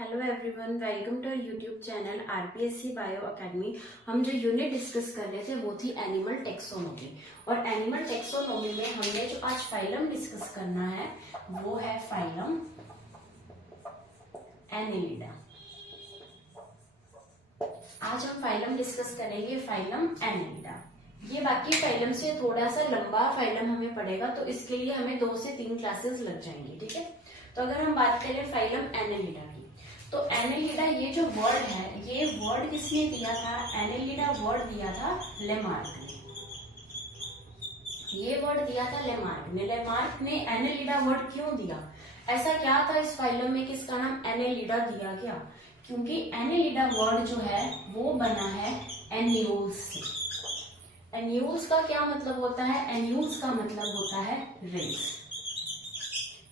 Hello everyone, welcome to YouTube channel RPSC bio academy. हम जो unit discuss कर रहे थे वो थी एनिमल टेक्सोनोमी। और एनिमल टेक्सोनोमी में हमने जो आज फाइलम डिस्कस करना है वो है फाइलम एनेलिडा। आज हम फाइलम डिस्कस करेंगे फाइलम एनेलिडा। ये बाकी फाइलम से थोड़ा सा लंबा फाइलम हमें पड़ेगा, तो इसके लिए हमें 2 से 3 क्लासेस लग जाएंगी। ठीक है, तो अगर हम बात करें फाइलम एनेलिडा की, तो एनेलिडा ये जो वर्ड है, ये वर्ड किसने दिया था? एनेलिडा वर्ड दिया था लेमार्क ने। ये वर्ड दिया था लेमार्क ने। लेमार्क ने एनेलिडा वर्ड क्यों दिया? ऐसा क्या था इस फाइलम में किसका नाम एनेलिडा दिया गया? क्योंकि एनेलिडा वर्ड जो है वो बना है एन्यूल्स से। एन्यूल्स का क्या मतलब होता है? एन्यूल्स का मतलब होता है रिंग्स,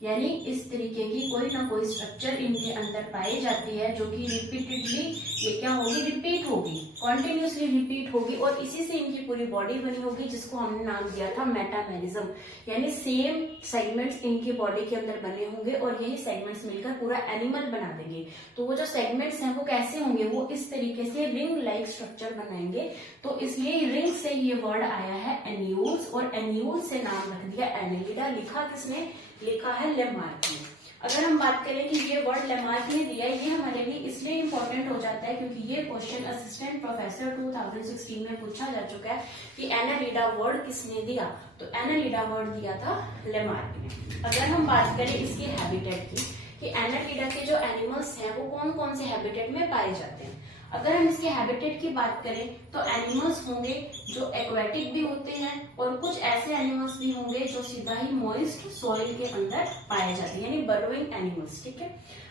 यानी इस तरीके की कोई ना कोई स्ट्रक्चर इनके अंदर पाई जाती है जो कि रिपीटेडली ये क्या होगी? रिपीट होगी, कॉन्टिन्यूसली रिपीट होगी, और इसी से इनकी पूरी बॉडी बनी होगी, जिसको हमने नाम दिया था मेटामेरिज्म। यानी सेम सेगमेंट्स इनकी बॉडी के अंदर बने होंगे और यही सेगमेंट्स मिलकर पूरा एनिमल बना देंगे। तो वो जो सेगमेंट्स हैं वो कैसे होंगे? वो इस तरीके से रिंग लाइक स्ट्रक्चर बनाएंगे। तो इसलिए रिंग से ये वर्ड आया है एन्यूल्स, और एन्यूल्स से नाम रख दिया एनेलिडा। लिखा किसने? लिखा है लेमार्क ने। अगर हम बात करें कि ये वर्ड लेमार्क ने दिया, ये हमारे लिए इसलिए इंपॉर्टेंट हो जाता है क्योंकि ये क्वेश्चन असिस्टेंट प्रोफेसर 2016 में पूछा जा चुका है कि एनेलिडा वर्ड किसने दिया। तो एनेलिडा वर्ड दिया था लेमार्क ने। अगर हम बात करें इसके हैबिटेट की, कि एनेलिडा के जो एनिमल्स हैं वो कौन कौन से हैबिटेट में पाए जाते हैं, अगर हम इसके हैबिटेट की बात करें तो एनिमल्स होंगे जो एक्वेटिक भी होते हैं, और कुछ ऐसे एनिमल्स भी होंगे जो सीधा ही मॉइस्ट सॉइल के अंदर पाए जाते हैं, यानी बर्रोइंग एनिमल्स। ठीक है,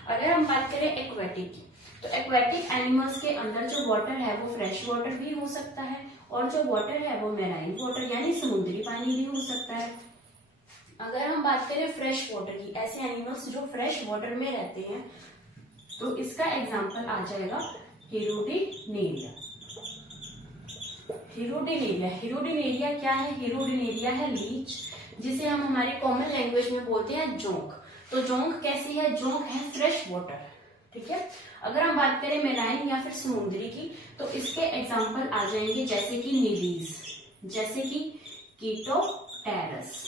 अगर हम बात करें एक्वेटिक की, तो एक्वेटिक एनिमल्स के अंदर जो वाटर है वो फ्रेश वाटर भी हो सकता है, और जो वाटर है वो मैराइन वाटर यानी समुद्री पानी भी हो सकता है। अगर हम बात करें फ्रेश वाटर की, ऐसे एनिमल्स जो फ्रेश वाटर में रहते हैं, तो इसका एग्जाम्पल आ जाएगा हिरुडिनेरिया। हिरुडिनेरिया, हिरुडिनेरिया क्या है? हिरुडिनेरिया है लीच, जिसे हम हमारी कॉमन लैंग्वेज में बोलते हैं जोंक। तो जोंक कैसी है? जोंक है फ्रेश वाटर। ठीक है, अगर हम बात करें मेराइन या फिर समुद्री की, तो इसके एग्जाम्पल आ जाएंगे जैसे कि नीडीज, जैसे कि कीटोपटेरस।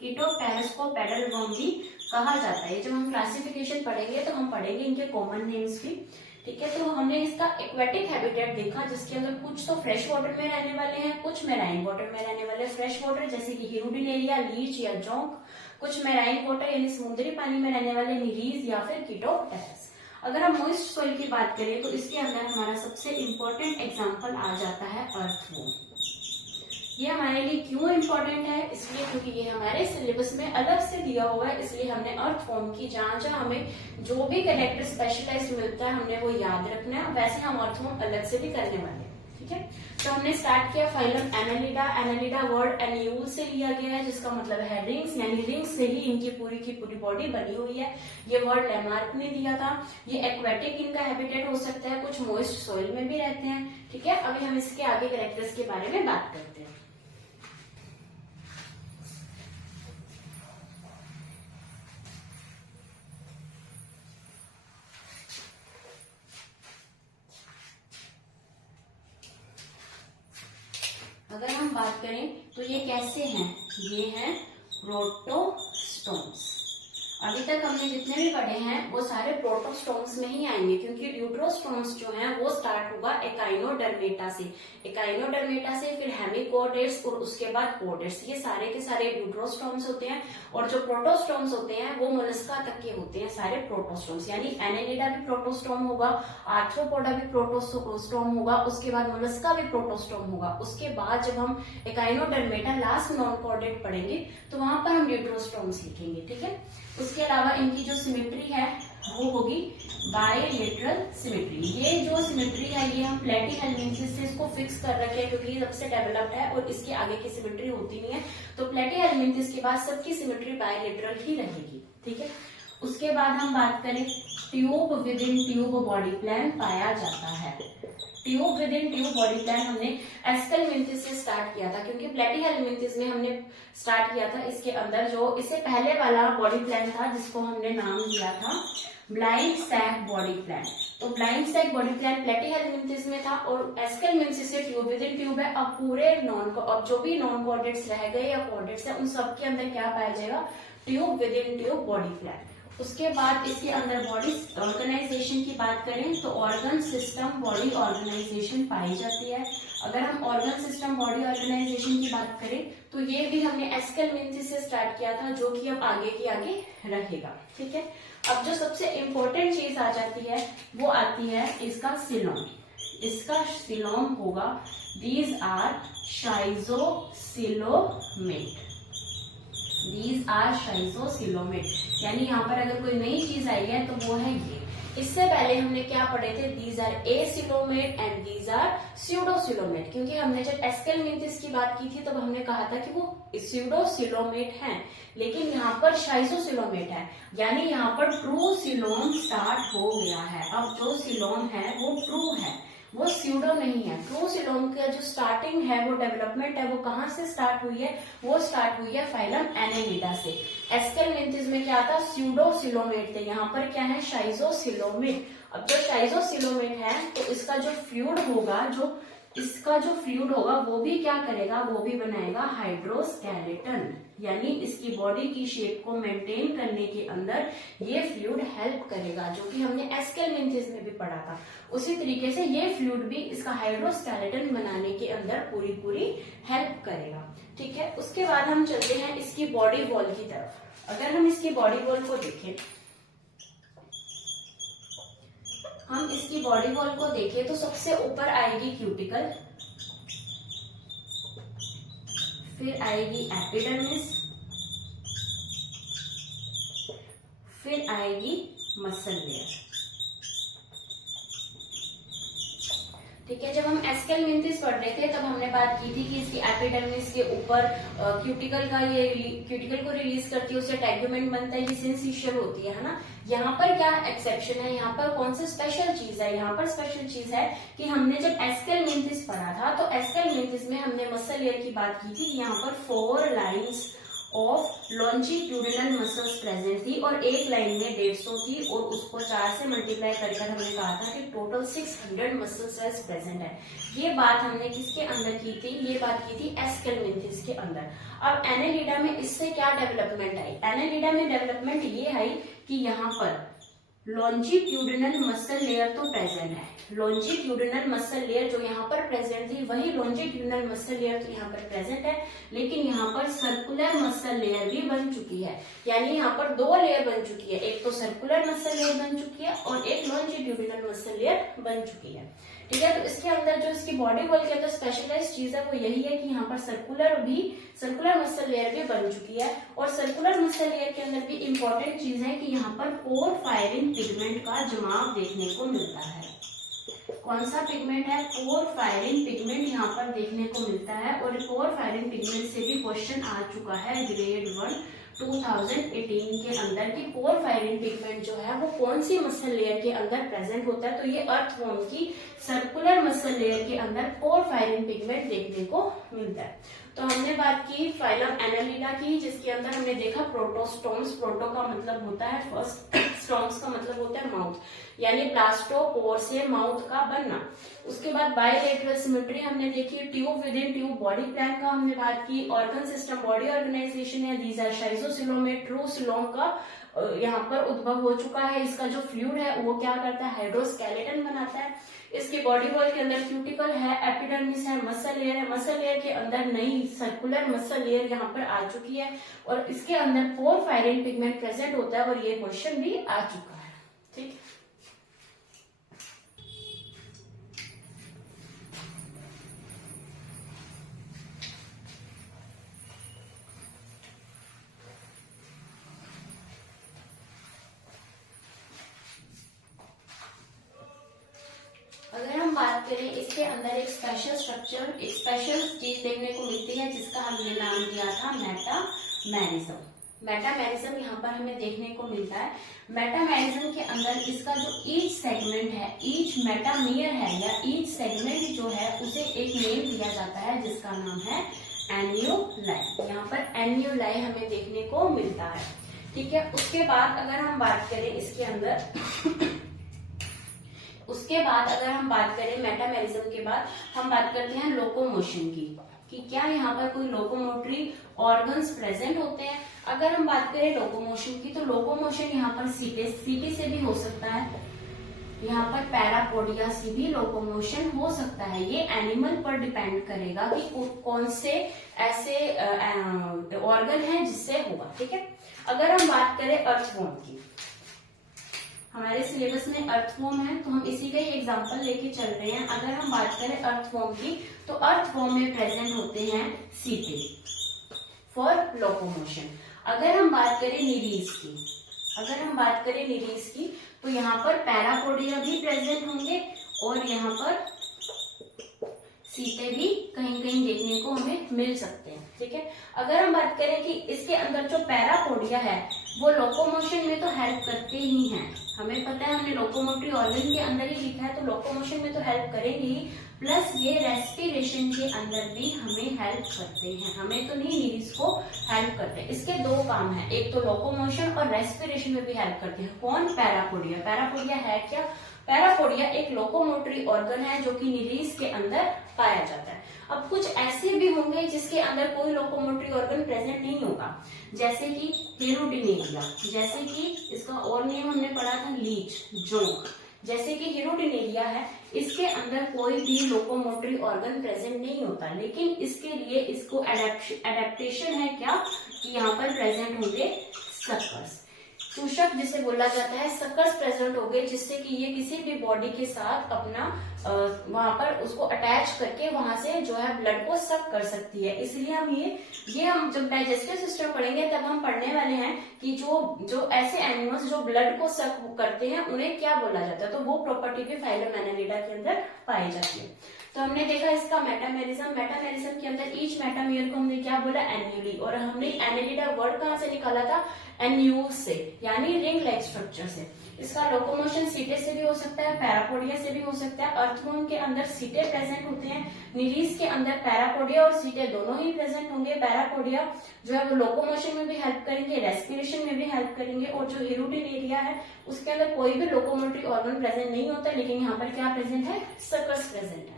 कीटोपटेरस को पैडल वर्म भी कहा जाता है। जब हम क्लासिफिकेशन पढ़ेंगे तो हम पढ़ेंगे इनके कॉमन नेम्स भी। ठीक है, तो हमने इसका एक्वेटिक हैबिटेट देखा, जिसके अंदर कुछ तो फ्रेश वाटर में रहने वाले हैं, कुछ मैराइन वाटर में रहने वाले। फ्रेश वाटर जैसे कि हिरुडिनेरिया, लीच या जोंक, कुछ मैराइन वाटर यानी समुद्री पानी में रहने वाले नीरीज या फिर कीटोपटेरस। अगर हम मॉइस्ट सॉइल की बात करें तो इसके अंदर हमारा सबसे इंपॉर्टेंट एग्जाम्पल आ जाता है अर्थवॉर्म। ये हमारे लिए क्यों इंपॉर्टेंट है? इसलिए क्योंकि ये हमारे सिलेबस में अलग से दिया हुआ है, इसलिए हमने अर्थवॉर्म की जहां जहां हमें जो भी कैरेक्टर स्पेशलाइज्ड मिलता है हमने वो याद रखना है। वैसे हम अर्थवॉर्म अलग से भी करने वाले हैं। ठीक है, तो हमने स्टार्ट किया phylum Annelida. Annelida word annual से लिया गया है, जिसका मतलब है रिंग्स, यानी रिंग्स से ही इनकी पूरी की पूरी बॉडी बनी हुई है। ये वर्ड लेमार्क ने दिया था। ये एक्वेटिक इनका हैबिटेट हो सकता है, कुछ मॉइस्ट सॉइल में भी रहते हैं। ठीक है, अभी हम इसके आगे कैरेक्टर्स के बारे में बात करते हैं। अगर हम बात करें तो ये कैसे हैं? ये हैं प्रोटोस्टोम्स। अभी तक हमने जितने भी पढ़े हैं वो सारे प्रोटोस्टोम्स में ही आएंगे, क्योंकि ड्यूट्रोस्टोम्स जो हैं वो स्टार्ट होगा एकाइनोडर्मेटा से। एकाइनोडर्मेटा से फिर हेमिकोडेट्स और उसके बाद कोडेट्स। ये सारे के सारे ड्यूट्रोस्टोम्स होते हैं, और जो प्रोटोस्टोम्स होते हैं वो मोलस्का तक के होते हैं सारे प्रोटोस्टोम्स। यानी एनेलिडा भी प्रोटोस्टोम होगा, आर्थ्रोपोडा भी प्रोटोस्टोम होगा, उसके बाद मोलस्का भी प्रोटोस्टोम होगा। उसके बाद जब हम एकाइनोडर्मेटा लास्ट नॉन कोडेट पढ़ेंगे तो वहां पर हम ड्यूट्रोस्टोम्स लिखेंगे। ठीक है, उसके अलावा इनकी जो सिमेट्री है वो होगी बायलेटरल सिमेट्री। ये जो सिमेट्री है ये हम प्लेटीहेल्मिन्थिस से इसको फिक्स कर रखे हैं, क्योंकि ये सबसे डेवलप्ड है और इसके आगे की सिमेट्री होती नहीं है। तो प्लेटीहेल्मिन्थिस के बाद सबकी सिमेट्री बायलेटरल ही रहेगी। ठीक है, उसके बाद हम बात करें tube with in tube body plan पाया जाता है। Tube with in tube body plan हमने एस्केलमिंथिस से स्टार्ट किया था, क्योंकि प्लेटीहेलमिंथिस में हमने स्टार्ट किया था। इसके अंदर जो इससे पहले वाला बॉडी प्लान था जिसको हमने नाम दिया था ब्लाइंड सैक बॉडी प्लान। तो ब्लाइंड सैक बॉडी प्लान प्लेटीहेलमिंथिस में था और एस्केलमिंथिस से ट्यूब विद इन ट्यूब है। अब पूरे अब जो भी नॉन कोऑर्डिनेट्स रह गए या कोऑर्डिनेट्स है, उन सबके अंदर क्या पाया जाएगा, tube with in tube body plan. उसके बाद इसके अंदर बॉडी ऑर्गेनाइजेशन की बात करें तो ऑर्गन सिस्टम बॉडी ऑर्गेनाइजेशन पाई जाती है। अगर हम ऑर्गन सिस्टम बॉडी ऑर्गेनाइजेशन की बात करें तो ये भी हमने एस्केलमिंथिस से स्टार्ट किया था, जो कि अब आगे की आगे रहेगा। ठीक है, अब जो सबसे इम्पोर्टेंट चीज आ जाती है वो आती है इसका सिलोम। इसका सिलोम होगा दीज आर शाइजोसिलोमेट। दीज आर शाइजोसिलोमेट, यानी यहाँ पर अगर कोई नई चीज आई है तो वो है ये। इससे पहले हमने क्या पढ़े थे, these are acoelomate and these are pseudocoelomate. क्योंकि हमने जब एस्केलमिंथिस की बात की थी तब हमने कहा था कि वो स्यूडोसिलोमेट हैं, लेकिन यहाँ पर शाइजोसिलोमेट है, यानी यहाँ पर ट्रू सिलोम स्टार्ट हो गया है। अब जो सिलोम है वो ट्रू है, वो स्यूडो नहीं है। ट्रू सिलोम का जो स्टार्टिंग है, वो डेवलपमेंट है, वो कहाँ से स्टार्ट हुई है, वो स्टार्ट हुई है फाइलम एनेलिडा से। एस्केलमिंथिस में क्या था, स्यूडोसिलोमेट थे, यहाँ पर क्या है, शाइजोसिलोमेट। अब जब शाइजोसिलोमेट है तो इसका जो फ्लूइड होगा, वो भी क्या करेगा, वो भी बनाएगा हाइड्रोस्केलेटन, यानी इसकी बॉडी की शेप को मेंटेन करने के अंदर ये फ्लूइड हेल्प करेगा, जो कि हमने एस्केलमिंथिस में भी पढ़ा था। उसी तरीके से ये फ्लूइड भी इसका हाइड्रोस्केलेटन बनाने के अंदर पूरी हेल्प करेगा। ठीक है, उसके बाद हम चलते हैं इसकी बॉडी वॉल की तरफ। अगर हम इसकी बॉडी वॉल को देखें, तो सबसे ऊपर आएगी क्यूटिकल, फिर आएगी एपिडर्मिस, फिर आएगी मसल लेयर। ठीक है, जब हम एस्केलमिंथिस पढ़ रहे थे तब हमने बात की थी कि इसकी एपिडर्मिस के ऊपर क्यूटिकल को रिलीज करती है, उससे टैग्यूमेंट बनता है, ये सिंसिशियल होती है ना। यहाँ पर क्या एक्सेप्शन है, यहाँ पर कौन सी स्पेशल चीज है, यहाँ पर स्पेशल चीज है कि हमने जब एस्केलमिंथिस पढ़ा था तो एस्केलमिंथिस में हमने मसल लेयर की बात की थी। यहाँ पर 4 lines of longitudinal muscles present थी और एक लाइन में 150 थी, और उसको 4 से मल्टीप्लाई कर हमने कहा था कि टोटल 600 मसल सेल्स प्रेजेंट है। ये बात हमने किसके अंदर की थी, ये बात की थी एस्केलमिंथिस के अंदर। अब एनेलिडा में इससे क्या डेवलपमेंट आई, एनेलिडा में डेवलपमेंट ये आई कि यहाँ पर लॉन्जिट्यूडिनल मसल लेयर तो प्रेजेंट है, लॉन्जिट्यूडिनल मसल लेयर जो यहाँ पर प्रेजेंट थी वही लॉन्जिट्यूडिनल मसल लेयर तो यहाँ पर प्रेजेंट है, लेकिन यहाँ पर सर्कुलर मसल लेयर भी बन चुकी है, यानी यहाँ पर 2 लेयर बन चुकी है, एक तो सर्कुलर मसल लेयर बन चुकी है और एक लॉन्जिट्यूडिनल मसल लेयर बन चुकी है। ठीक है, तो इसके अंदर जो इसकी बॉडी वॉल के अंदर स्पेशलाइज्ड चीज है वो यही है कि यहाँ पर सर्कुलर मसल लेयर भी बन चुकी है, और सर्कुलर मसल लेयर के अंदर भी इंपॉर्टेंट चीज है कि यहाँ पर पोरफायरिन पिगमेंट का जमाव देखने को मिलता है। कौन सा पिगमेंट है, पोरफायरिन पिगमेंट यहाँ पर देखने को मिलता है, और पोरफायरिन पिगमेंट से भी क्वेश्चन आ चुका है ग्रेड 1 2018 के अंदर कि पोरफायरिन पिगमेंट जो है वो कौन सी मसल लेयर के अंदर प्रेजेंट होता है, तो ये अर्थवॉर्म की सर्कुलर मसल लेयर के अंदर पोरफायरिन पिगमेंट देखने को मिलता है। तो हमने बात की फाइलम एनेलिडा की, जिसके अंदर हमने देखा प्रोटोस्टोम्स, प्रोटो का मतलब होता है फर्स्ट, स्टोम्स का मतलब होता है माउथ, यानी ब्लास्टोपोर से माउथ का बनना। उसके बाद बायलेटरल सिमेट्री हमने देखी, tube with in tube body plan का हमने बात की, ऑर्गन सिस्टम बॉडी ऑर्गेनाइजेशन है, दीज आर शाइजोसिलोमेट, ट्रू सिलोम का यहाँ पर उद्भव हो चुका है। इसका जो फ्लूइड है वो क्या करता है, हाइड्रोस्केलेटन बनाता है। इसकी बॉडी वॉल के अंदर क्यूटिकल है, एपिडर्मिस है, मसल लेयर है, मसल लेयर के अंदर नई सर्कुलर मसल लेयर यहाँ पर आ चुकी है, और इसके अंदर पोरफायरिन पिगमेंट प्रेजेंट होता है, और ये क्वेश्चन भी आ चुका है। ठीक है, अगर हम बात करें इसके अंदर एक स्पेशल स्ट्रक्चर, एक स्पेशल चीज देखने को मिलती है जिसका हमने नाम दिया था मेटामेरिज्म। मेटामेरिज्म यहाँ पर हमें देखने को मिलता है। मेटामेरिज्म के अंदर इसका जो ईच सेगमेंट है, ईच मेटामियर है या ईच सेगमेंट जो है उसे एक नेम दिया जाता है जिसका नाम है एन्यूलाई। यहाँ पर एन्यूलाई हमें देखने को मिलता है। ठीक है, उसके बाद अगर हम बात करें इसके अंदर उसके बाद अगर हम बात करें मेटामेरिज्म के बाद हम बात करते हैं लोकोमोशन की, कि क्या यहाँ पर कोई लोकोमोटरी ऑर्गन्स प्रेजेंट होते हैं। अगर हम बात करें लोकोमोशन की, तो लोकोमोशन यहाँ पर सीटी से भी हो सकता है, यहाँ पर पैरापोडिया से भी लोकोमोशन हो सकता है। ये एनिमल पर डिपेंड करेगा कि कौन से ऐसे ऑर्गन है जिससे होगा। ठीक है, अगर हम बात करें अर्थवॉर्म की, हमारे सिलेबस में अर्थवॉर्म है तो हम इसी का ही एग्जांपल लेके चल रहे हैं। अगर हम बात करें अर्थवॉर्म की, तो अर्थवॉर्म में प्रेजेंट होते हैं सीटे फॉर लोकोमोशन। अगर हम बात करें निरीज की, तो यहाँ पर पैरापोडिया भी प्रेजेंट होंगे और यहाँ पर सीटे भी कहीं कहीं देखने को हमें मिल सकते हैं। ठीक है, अगर हम बात करें कि इसके अंदर जो पैरापोडिया है वो लोकोमोशन में तो हेल्प करते ही हैं, हमें पता है, हमने लोकोमोटरी ऑर्गन के अंदर ही लिखा है, तो लोकोमोशन में तो हेल्प करेंगे ही, प्लस ये रेस्पिरेशन के अंदर भी हमें हेल्प करते हैं। हमें तो नहीं, निरीज को हेल्प करते हैं। इसके दो काम है, एक तो लोकोमोशन और रेस्पिरेशन में भी हेल्प करते हैं। कौन? पैरापोडिया। पैरापोडिया है क्या? पैरापोडिया एक लोकोमोटरी ऑर्गन है जो कि निरीज के अंदर पाया जाता है। अब कुछ ऐसे भी होंगे जिसके अंदर कोई लोकोमोटरी ऑर्गन प्रेजेंट नहीं होगा, जैसे कि हिरुडिनेरिया, जैसे कि इसका और नेम हमने पढ़ा था लीच, जोंक। जैसे कि हिरुडिनेरिया है, इसके अंदर कोई भी लोकोमोटरी ऑर्गन प्रेजेंट नहीं होता, लेकिन इसके लिए इसको एडेप्टेशन है क्या कि यहाँ पर प्रेजेंट होंगे सक्कर्स, चूषक जिसे बोला जाता है, सक्कर्स प्रेजेंट हो गए, जिससे कि ये किसी भी बॉडी के साथ अपना वहां पर उसको अटैच करके वहां से जो है ब्लड को सक कर सकती है। इसलिए हम जब डाइजेस्टिव सिस्टम पढ़ेंगे तब हम पढ़ने वाले हैं कि जो ऐसे एनिमल्स जो ब्लड को सक करते हैं उन्हें क्या बोला जाता है, तो वो प्रॉपर्टी भी फाइलम एनालिडा के अंदर पाई जाती है। तो हमने देखा इसका मेटामेरिज्म के अंदर ईच मेटामियर को हमने क्या बोला? एन्यूली। और हमने एनालिडा वर्ड कहाँ से निकाला था? एन्यूल से, यानी रिंग लाइक स्ट्रक्चर से। इसका लोकोमोशन सीटे से भी हो सकता है, पैरापोडिया से भी हो सकता है। अर्थवॉर्म के अंदर सीटे प्रेजेंट होते हैं, निरीज के अंदर पैरापोडिया और सीटे दोनों ही प्रेजेंट होंगे। पैरापोडिया जो है वो लोकोमोशन में भी हेल्प करेंगे, रेस्पिरेशन में भी हेल्प करेंगे। और जो हिरुडिनेरिया है उसके अंदर कोई भी लोकोमोटरी ऑर्गन प्रेजेंट नहीं होता, लेकिन यहाँ पर क्या प्रेजेंट है? सक्कर्स प्रेजेंट है।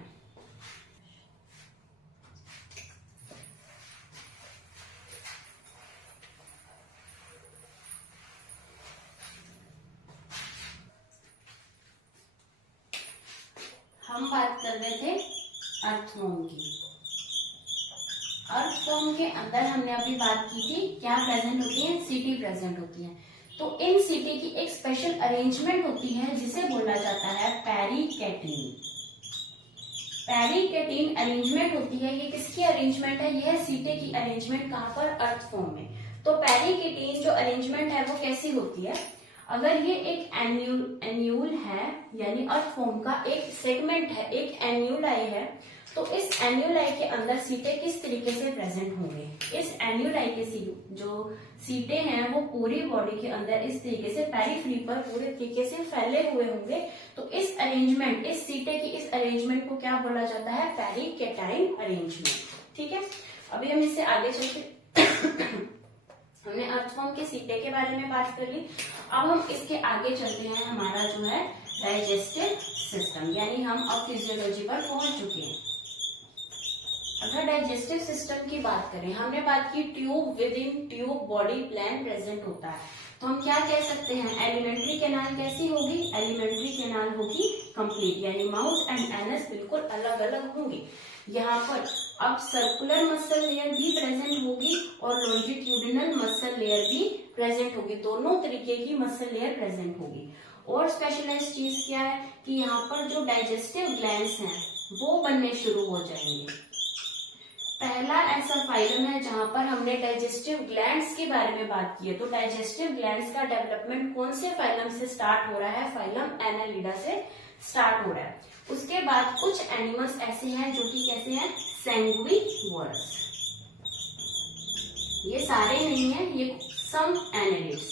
हम बात कर रहे थे अर्थवॉर्म की। अर्थवॉर्म के अंदर हमने अभी बात की थी क्या प्रेजेंट होती है? सीटी प्रेजेंट होती है। तो इन सीटी की एक स्पेशल अरेंजमेंट होती है जिसे बोला जाता है पेरिकेटिन। पेरिकेटिन अरेंजमेंट होती है। ये किसकी अरेंजमेंट है? यह सीटे की अरेंजमेंट कहाँ पर? अर्थवॉर्म में। तो पेरिकेटिन जो अरेंजमेंट है वो कैसी होती है? अगर ये एक एन्यूल है, यानी अर्थवॉर्म का एक सेगमेंट है, एक एन्यूलाई है, तो इस एन्यूलाई के अंदर सीटे किस तरीके से प्रेजेंट होंगे? इस एन्यूलाई के जो सीटे हैं वो पूरी बॉडी के अंदर इस तरीके से पेरिफेरी पर पूरे तरीके से फैले हुए होंगे। तो इस अरेंजमेंट, इस सीटे की इस अरेंजमेंट को क्या बोला जाता है? पेरिकेटाइन अरेंजमेंट। ठीक है, अभी हम इससे आगे चलते हमने अर्थवॉर्म के सीटे के बारे में बात कर ली। अब हम इसके आगे चलते हैं, हमारा जो है डाइजेस्टिव सिस्टम, यानी हम अब फिजियोलॉजी पर पहुंच चुके हैं। अगर डाइजेस्टिव सिस्टम की बात करें, हमने बात की tube with in tube body plan present होता है, तो हम क्या कह सकते हैं? एलिमेंट्री कैनाल कैसी होगी? एलिमेंट्री कैनाल होगी कंप्लीट, यानी माउथ एंड एनस बिल्कुल अलग अलग होंगे। यहाँ पर अब सर्कुलर मसल लेयर भी प्रेजेंट होगी और लॉन्जिट्यूडिनल मसल लेयर भी प्रेजेंट होगी, दोनों तरीके की मसल लेयर प्रेजेंट होगी। और स्पेशलाइज्ड चीज क्या है कि यहाँ पर जो डाइजेस्टिव ग्लैंड्स हैं वो बनने शुरू हो जाएंगे। पहला ऐसा फाइलम है जहां पर हमने डाइजेस्टिव ग्लैंड्स के बारे में बात की है। तो डाइजेस्टिव ग्लैंड्स का डेवलपमेंट कौन से फाइलम से स्टार्ट हो रहा है? फाइलम एनालिडा से स्टार्ट हो रहा है। उसके बाद कुछ एनिमल्स ऐसे हैं जो कि कैसे हैं? सैंग्विवोरस। ये सारे नहीं है, ये सम एनेलिड्स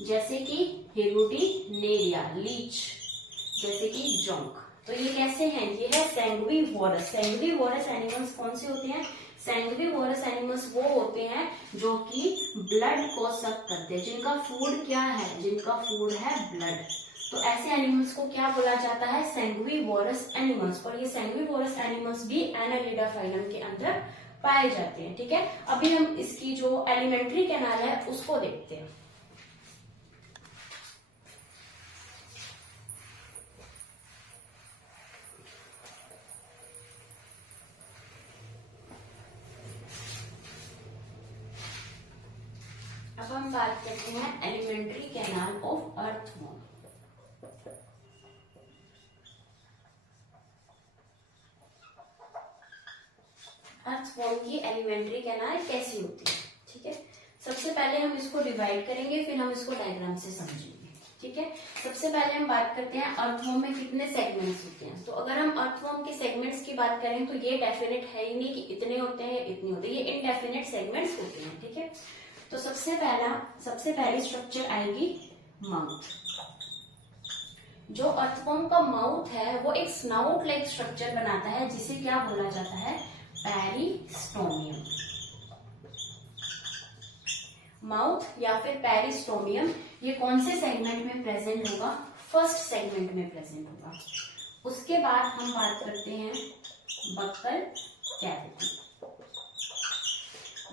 जैसे कि हेरुडिनेरिया, लीच, जैसे कि जोंक। तो ये कैसे हैं? ये है सैंग्विवोरस। सैंग्विवोरस एनिमल्स कौन से होते हैं? सैंग्विवोरस एनिमल्स वो होते हैं जो कि ब्लड को सक करते हैं, जिनका फूड क्या है? जिनका फूड है ब्लड। तो ऐसे एनिमल्स को क्या बोला जाता है? सैंग्विवोरस एनिमल्स। और ये सैंग्विवोरस एनिमल्स भी एनालिडा फाइलम के अंदर पाए जाते हैं। ठीक है, अभी हम इसकी जो एलिमेंट्री कैनाल है उसको देखते हैं। अब हम बात करते हैं alimentary canal of earthworm. Earthworm की एलिमेंट्री कैनाल कैसी होती है? ठीक है, सबसे पहले हम इसको डिवाइड करेंगे, फिर हम इसको डायग्राम से समझेंगे। ठीक है, सबसे पहले हम बात करते हैं अर्थवॉर्म में कितने सेगमेंट्स होते हैं। तो अगर हम अर्थवॉर्म के सेगमेंट्स की बात करें तो ये डेफिनेट है ही नहीं कि इतने होते हैं इतने होते हैं, ये इनडेफिनेट सेगमेंट्स होते हैं। ठीक है, तो सबसे पहली स्ट्रक्चर आएगी माउथ। जो अर्थवॉर्म का माउथ है वो एक स्नाउट लाइक स्ट्रक्चर बनाता है, जिसे क्या बोला जाता है? पेरिस्टोमियम। माउथ या फिर पेरिस्टोमियम ये कौन से सेगमेंट में प्रेजेंट होगा? फर्स्ट सेगमेंट में प्रेजेंट होगा। उसके बाद हम बात करते हैं बक्कल कैविटी।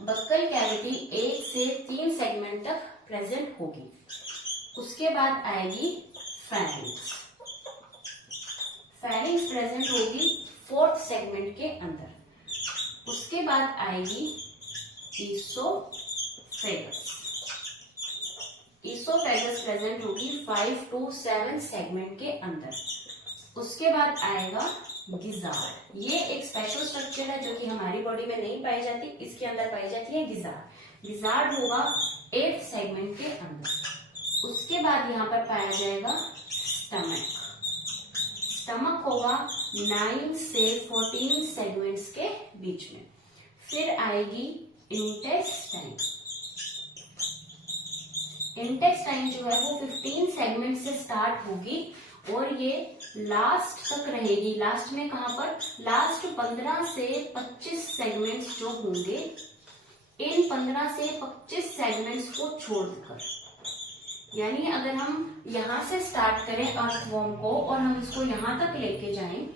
बक्कल कैविटी 1 से 3 सेगमेंट तक प्रेजेंट होगी। उसके बाद आएगी फेरिंग्स। फेरिंग्स प्रेजेंट होगी 4th सेगमेंट के अंदर। उसके बाद आएगी ईसोफेगस। ईसोफेगस प्रेजेंट होगी 5 to 7 सेगमेंट के अंदर। उसके बाद आएगा गिजार्ड। ये एक स्पेशल स्ट्रक्चर है जो कि हमारी बॉडी में नहीं पाई जाती, इसके अंदर पाई जाती है गिजार्ड। गिजार्ड होगा 8th सेगमेंट के अंदर। उसके बाद यहाँ पर पाया जाएगा स्टमक। स्टमक होगा 9 से 14 सेगमेंट्स के बीच में। फिर आएगी इंटेस्टाइन। इंटेस्टाइन जो है वो 15 सेगमेंट से स्टार्ट होगी और ये लास्ट तक रहेगी। लास्ट में कहां पर? लास्ट 15 से 25 सेगमेंट्स जो होंगे, इन 15 से 25 सेगमेंट्स को छोड़कर, यानी अगर हम यहां से स्टार्ट करें अर्थवॉर्म को और हम इसको यहां तक लेके जाएं,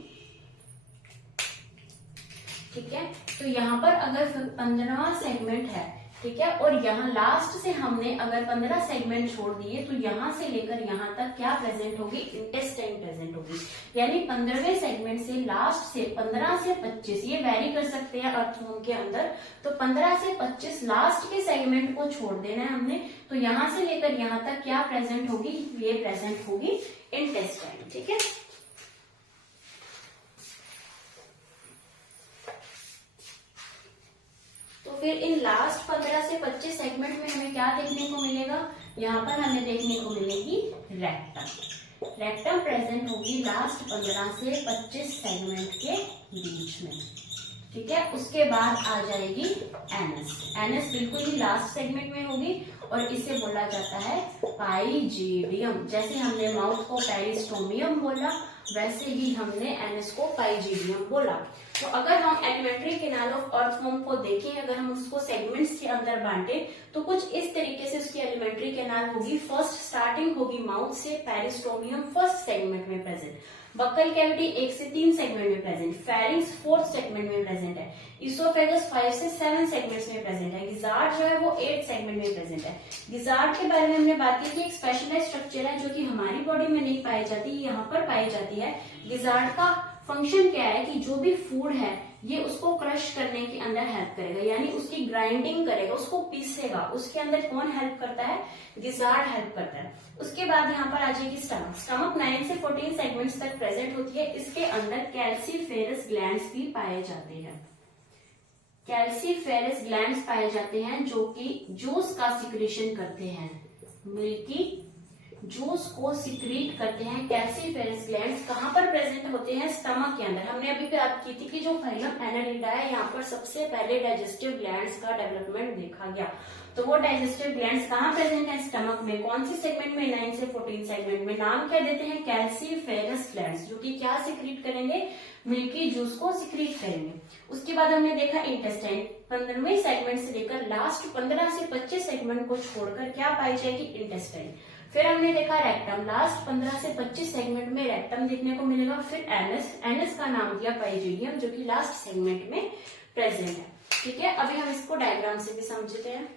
ठीक है, तो यहाँ पर अगर 15वां सेगमेंट है, ठीक है, और यहाँ लास्ट से हमने अगर 15 सेगमेंट छोड़ दिए तो यहाँ से लेकर यहाँ तक क्या प्रेजेंट होगी? इंटेस्टाइन प्रेजेंट होगी। यानी 15वें सेगमेंट से लास्ट से 15 से 25, ये वेरी कर सकते हैं अर्थवॉर्म के अंदर। तो 15 से 25 लास्ट के सेगमेंट को छोड़ देना है हमने, तो यहाँ से लेकर यहाँ तक क्या प्रेजेंट होगी? ये प्रेजेंट होगी इंटेस्टाइन। ठीक है, तो फिर इन लास्ट 15 से 25 सेगमेंट में हमें क्या देखने को मिलेगा? यहाँ पर हमें देखने को मिलेगी रेक्टम। रेक्टम प्रेजेंट होगी लास्ट 15 से 25 सेगमेंट के बीच में। ठीक है, उसके बाद आ जाएगी एनस। एनस बिल्कुल ही लास्ट सेगमेंट में होगी और इसे बोला जाता है पाइजीडियम। जैसे हमने माउथ को पेरिस्टोमियम बोला, वैसे ही हमने एनस को पाइजीडियम बोला। तो अगर हम एलिमेंट्री कैनाल ऑफ अर्थवॉर्म को देखें, अगर हम उसको सेगमेंट्स के अंदर बांटे तो कुछ इस तरीके से उसकी एलिमेंट्री कैनाल होगी। फर्स्ट स्टार्टिंग होगी माउथ से, पेरिस्टोमियम फर्स्ट सेगमेंट में प्रेजेंट, बक्कल कैविटी 1 से 3 सेगमेंट में प्रेजेंट, फेरिंग्स 4th सेगमेंट में प्रेजेंट है, इसोफेगस 5 से 7 सेगमेंट्स में प्रेजेंट है, गिजार्ड जो है वो 8 सेगमेंट में प्रेजेंट है। गिजार्ड के बारे में हमने बात की कि एक स्पेशलाइज्ड स्ट्रक्चर है जो कि हमारी बॉडी में नहीं पाई जाती, यहाँ पर पाई जाती है। गिजार्ड का फंक्शन क्या है कि जो भी फूड है ये उसको क्रश करने के अंदर हेल्प करेगा, यानी उसकी ग्राइंडिंग करेगा, उसको पीसेगा। उसके अंदर कौन हेल्प करता है? गिजार्ड हेल्प करता है। उसके बाद यहाँ पर आ जाएगी स्टमक। स्टमक 9 से 14 सेगमेंट्स तक प्रेजेंट होती है। इसके अंदर कैल्सीफेरस ग्लैंड्स भी पाए जाते हैं। कैल्सीफेरस ग्लैंड्स पाए जाते हैं जो कि जूस का सिक्रेशन करते हैं, मिल्की जूस को सिक्रीट करते हैं कैल्सीफेरस ग्लैंड्स कहाँ पर प्रेजेंट होते हैं? स्टमक के अंदर। हमने अभी बात की थी कि जो फाइलम एनालिडा है यहाँ पर सबसे पहले डाइजेस्टिव ग्लैंड्स का डेवलपमेंट देखा गया। तो वो डाइजेस्टिव ग्लैंड्स कहाँ प्रेजेंट है? स्टमक में। कौन सी सेगमेंट में? 9 से 14 सेगमेंट में। नाम क्या देते हैं? कैल्सीफेरस ग्लैंड्स, जो कि क्या सिक्रीट करेंगे? मिल्की जूस को सिक्रीट करेंगे। उसके बाद हमने देखा इंटेस्टाइन, 15वें सेगमेंट से लेकर लास्ट 15 से 25 सेगमेंट को छोड़कर क्या पाई जाएगी? इंटेस्टाइन। फिर हमने देखा रेक्टम, लास्ट 15 से 25 सेगमेंट में रेक्टम देखने को मिलेगा। फिर एनस, एनस का नाम दिया पाइजीडियम, जो कि लास्ट सेगमेंट में प्रेजेंट है। ठीक है, अभी हम इसको डायग्राम से भी समझते हैं।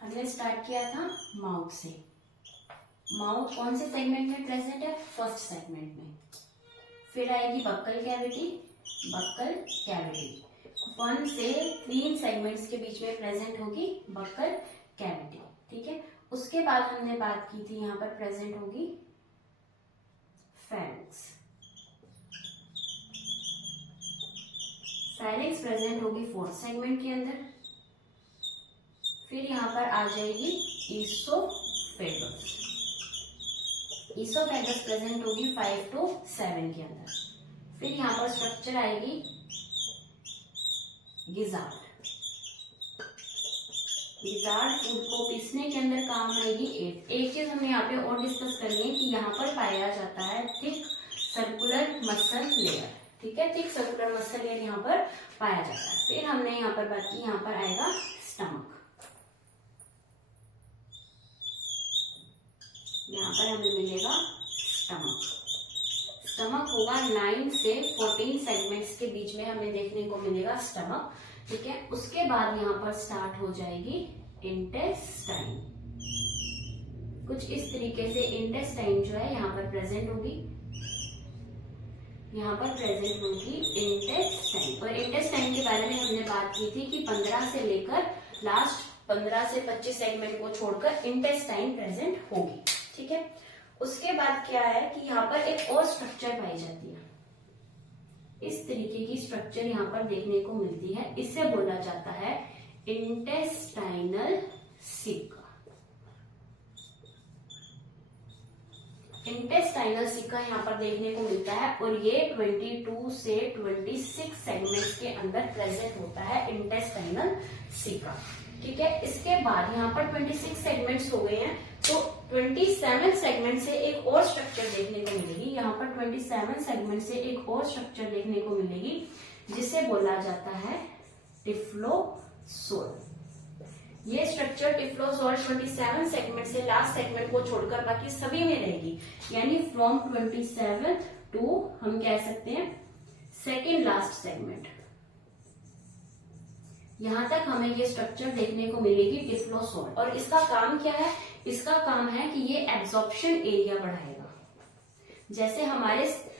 हमने स्टार्ट किया था माउथ से। माउथ कौन से सेगमेंट में प्रेजेंट है? फर्स्ट सेगमेंट में। फिर आएगी बक्कल कैविटी, बक्कल कैविटी 1 से 3 सेगमेंट्स के बीच में प्रेजेंट होगी बक्कल कैविटी। ठीक है, उसके बाद हमने बात की थी यहाँ पर प्रेजेंट होगी फेरिंक्स। फेरिंक्स प्रेजेंट होगी 4th सेगमेंट के अंदर। फिर यहाँ पर आ जाएगी ईसोफेगस। ईसोफेगस प्रेजेंट होगी 5 to 7 के अंदर। फिर यहाँ पर स्ट्रक्चर आएगी गिजार्ड। गिजार्ड फूड को पीसने के अंदर काम आएगी 8। एक चीज हमें यहाँ पे और डिस्कस करनी है कि यहाँ पर पाया जाता है थिक सर्कुलर मसल लेयर। ठीक है, थिक सर्कुलर मसल लेयर यहाँ पर पाया जाता है। फिर हमने यहाँ पर बात की, यहाँ पर आएगा स्टमक। यहाँ पर हमें मिलेगा स्टमक। स्टमक होगा 9 से 14 सेगमेंट्स के बीच में हमें देखने को मिलेगा स्टमक। ठीक है, उसके बाद यहाँ पर स्टार्ट हो जाएगी इंटेस्टाइन। कुछ इस तरीके से इंटेस्टाइन जो है यहाँ पर प्रेजेंट होगी। यहाँ पर प्रेजेंट होगी इंटेस्टाइन। और इंटेस्टाइन के बारे में हमने बात की थी कि 15 से लेकर लास्ट 15 से 25 सेगमेंट को छोड़कर इंटेस्टाइन प्रेजेंट होगी। ठीक है, उसके बाद क्या है कि यहाँ पर एक और स्ट्रक्चर पाई जाती है। इस तरीके की स्ट्रक्चर यहाँ पर देखने को मिलती है। इसे बोला जाता है इंटेस्टाइनल सिका। इंटेस्टाइनल सिका यहाँ पर देखने को मिलता है और ये 22 से 26 सेगमेंट्स के अंदर प्रेजेंट होता है इंटेस्टाइनल सिका। ठीक है, इसके बाद यहाँ पर 26 सेगमेंट्स हो गए हैं, तो 27 सेगमेंट से एक और स्ट्रक्चर देखने को मिलेगी। यहाँ पर 27 सेगमेंट से एक और स्ट्रक्चर देखने को मिलेगी जिसे बोला जाता है टिफ्लोसोल। ये स्ट्रक्चर टिफ्लोसोल 27 सेगमेंट से लास्ट सेगमेंट को छोड़कर बाकी सभी में रहेगी, यानी फ्रॉम 27 टू हम कह सकते हैं सेकेंड लास्ट सेगमेंट, यहां तक हमें ये स्ट्रक्चर देखने को मिलेगी टिफ्लोसोल। और इसका काम क्या है? इसका काम है कि ये एब्जॉर्प्शन एरिया बढ़ाएगा। जैसे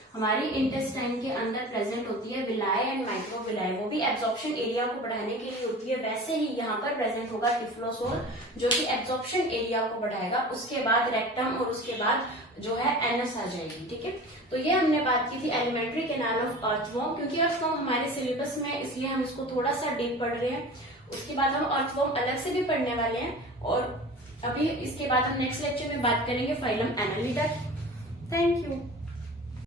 हमारी इंटेस्टाइन के अंदर प्रेजेंट होती है विलाय एंड माइक्रोविलाय, वो भी एब्जॉर्प्शन एरिया को बढ़ाने के लिए होती है, वैसे ही यहाँ पर प्रेजेंट होगा टिफ्लोसोल जो कि एब्जॉर्प्शन एरिया को बढ़ाएगा। उसके बाद रेक्टम और उसके बाद जो है एनस आ जाएगी। ठीक है, तो ये हमने बात की थी एलिमेंट्री कैनाल ऑफ अर्थवॉर्म, क्योंकि अर्थवॉर्म हमारे सिलेबस में इसलिए हम इसको थोड़ा सा डीप पढ़ रहे हैं। उसके बाद हम अर्थवॉर्म अलग से भी पढ़ने वाले हैं और अभी इसके बाद हम नेक्स्ट लेक्चर में बात करेंगे फाइलम एनालिडा। Thank you.